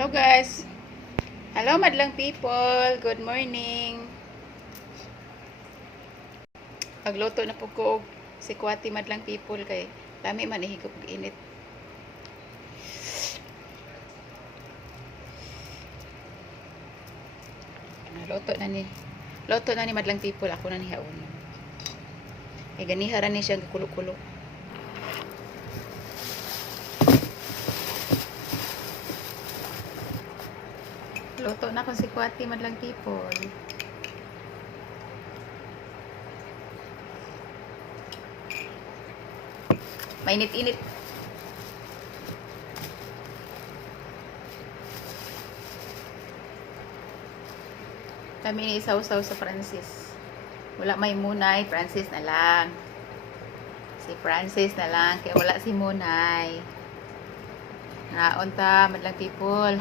Hello guys. Hello madlang people. Good morning. Pagluto na po ko og sikwati madlang people kay lami man ihigop og init. Luto na ni madlang people, ako na ni haon. Kay ganiha ra ni siya kulo-kulo. Luto na ko sikwati madlang people. Mainit-init. Kami ni isaw-saw sa Francis. Wala may Munay, Francis na lang. Si Francis na lang, kaya wala si Munay. Naon ta, madlang people.